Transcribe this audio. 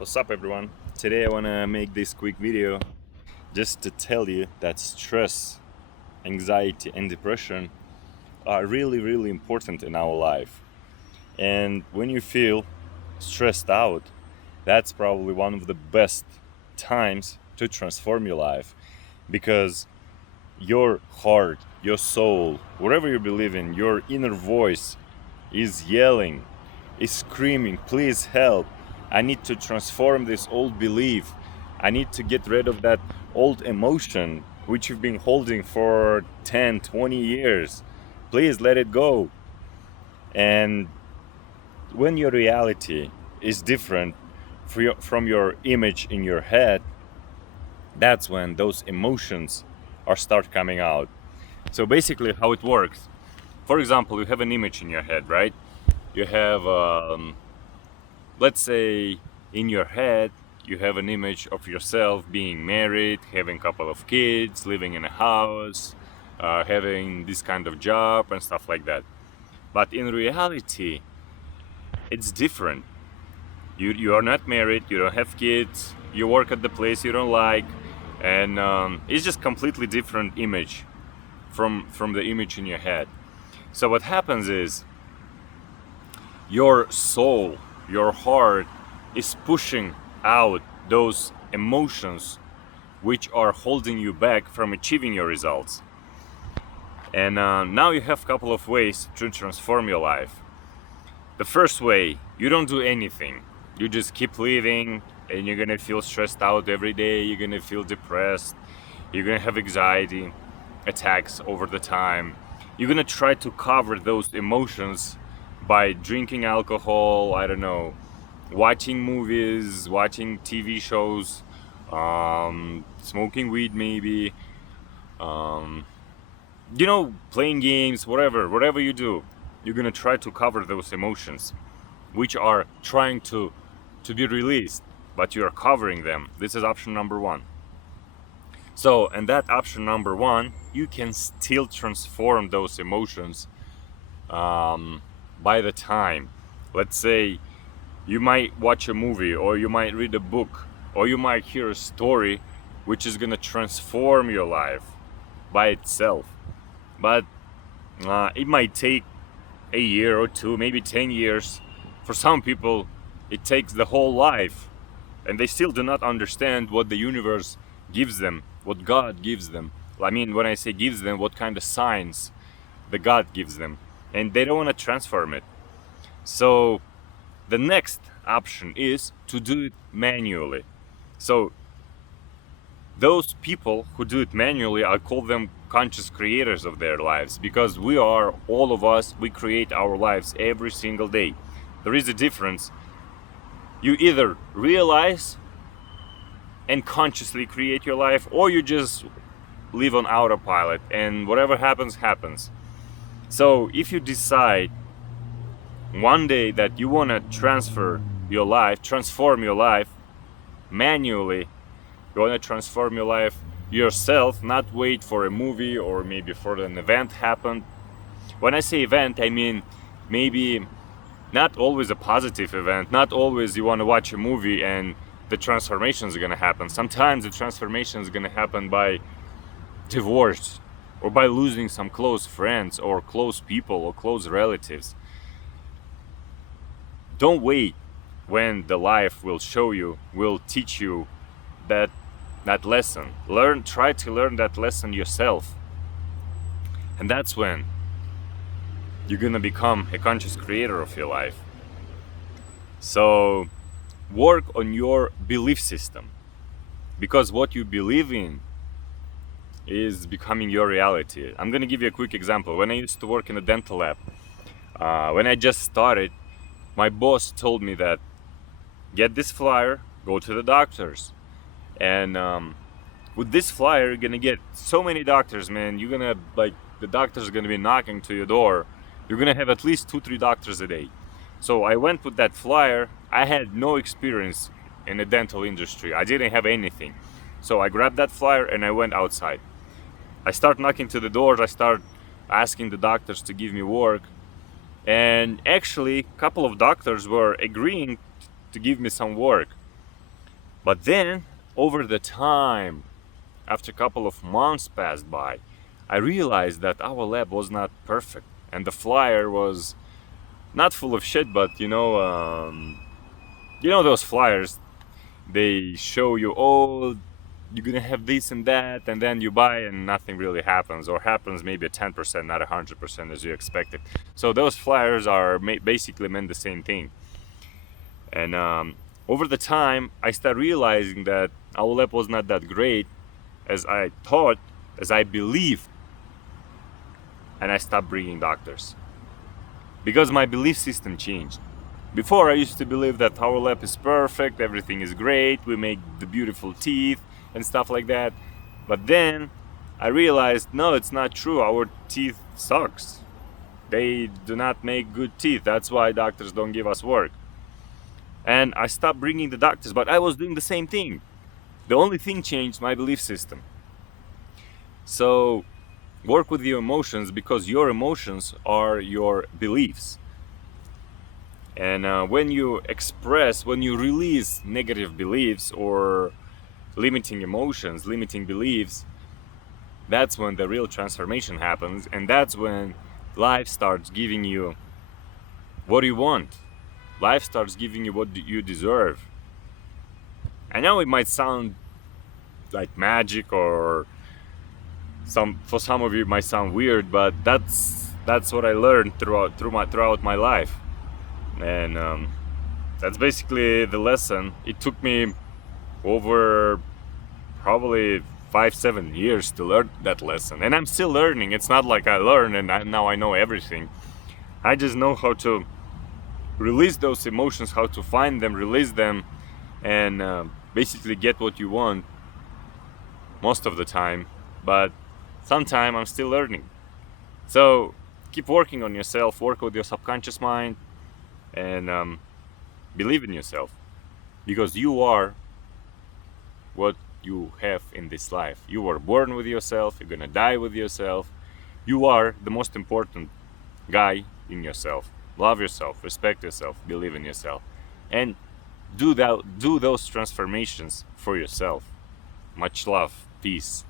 What's up, everyone? Today I want to make this quick video just to tell you that stress, anxiety, and depression are really important in our life. And when you feel stressed out, that's probably one of the best times to transform your life, because your heart, your soul, whatever you believe in, your inner voice is yelling, is screaming, please help. I need to transform this old belief. I need to get rid of that old emotion which you've been holding for 10, 20 years. Please let it go. And when your reality is different from your image in your head, that's when those emotions are start coming out. So basically how it works, for example, you have an image in your head, right? You have let's say in your head you have an image of yourself being married, having a couple of kids, living in a house, having this kind of job and stuff like that. But in reality it's different. You are not married, you don't have kids, you work at the place you don't like, and it's just completely different image from the image in your head. So what happens is your soul, your heart is pushing out those emotions which are holding you back from achieving your results. And now you have a couple of ways to transform your life. The first way, you don't do anything. You just keep living, and you're gonna feel stressed out every day, you're gonna feel depressed, you're gonna have anxiety attacks over the time. You're gonna try to cover those emotions by drinking alcohol, I don't know, watching movies, watching TV shows, smoking weed maybe, playing games, whatever you do, you're gonna try to cover those emotions which are trying to be released, but you're covering them. This is option number one. So, and that option number one, you can still transform those emotions by the time. Let's say you might watch a movie, or you might read a book, or you might hear a story which is gonna transform your life by itself. But it might take a year or two, maybe 10 years. For some people, it takes the whole life, and they still do not understand what the universe gives them, what God gives them. I mean, when I say gives them, what kind of signs the God gives them, and they don't want to transform it. So the next option is to do it manually. So those people who do it manually, I call them conscious creators of their lives, because we are, all of us, we create our lives every single day. There is a difference. You either realize and consciously create your life, or you just live on autopilot and whatever happens happens. So if you decide one day that you want to transform your life manually, you want to transform your life yourself, not wait for a movie or maybe for an event happen. When I say event, I mean maybe not always a positive event, not always you want to watch a movie and the transformation is going to happen. Sometimes the transformation is going to happen by divorce, or by losing some close friends or close people or close relatives. Don't wait when the life will show you, will teach you that lesson. Try to learn that lesson yourself. And that's when you're gonna become a conscious creator of your life. So work on your belief system, because what you believe in is becoming your reality. I'm gonna give you a quick example. When I used to work in a dental lab, when I just started, my boss told me that get this flyer, go to the doctors, and with this flyer you're gonna get so many doctors, man. You're gonna, like, the doctors are gonna be knocking to your door. You're gonna have at least 2-3 doctors a day. So I went with that flyer. I had no experience in the dental industry, I didn't have anything. So I grabbed that flyer and I went outside. I start knocking to the doors, I start asking the doctors to give me work, and actually a couple of doctors were agreeing to give me some work. But then, over the time, after a couple of months passed by, I realized that our lab was not perfect, and the flyer was not full of shit, but you know those flyers. They show you, oh, you're gonna have this and that, and then you buy and nothing really happens, or happens maybe 10%, not 100% as you expected. So those flyers are basically meant the same thing. And over the time, I started realizing that our lab was not that great as I thought, as I believed, and I stopped bringing doctors because my belief system changed. Before, I used to believe that our lab is perfect, everything is great, we make the beautiful teeth and stuff like that. But then I realized, no, it's not true. Our teeth sucks. They do not make good teeth. That's why doctors don't give us work. And I stopped bringing the doctors, but I was doing the same thing. The only thing changed, my belief system. So work with your emotions, because your emotions are your beliefs. And when you release negative beliefs or limiting emotions, limiting beliefs, that's when the real transformation happens. And that's when life starts giving you what you want. Life starts giving you what you deserve. I know it might sound like magic, or for some of you it might sound weird, but that's what I learned throughout my life. And that's basically the lesson. It took me over probably 5-7 years to learn that lesson, and I'm still learning. It's not like I learned and now I know everything. I just know how to release those emotions, how to find them, release them, and basically get what you want most of the time. But sometimes I'm still learning. So keep working on yourself, work with your subconscious mind, and believe in yourself, because you are what you have in this life. You were born with yourself, you're gonna die with yourself. You are the most important guy in yourself. Love yourself, respect yourself, believe in yourself, and do those transformations for yourself. Much love, peace.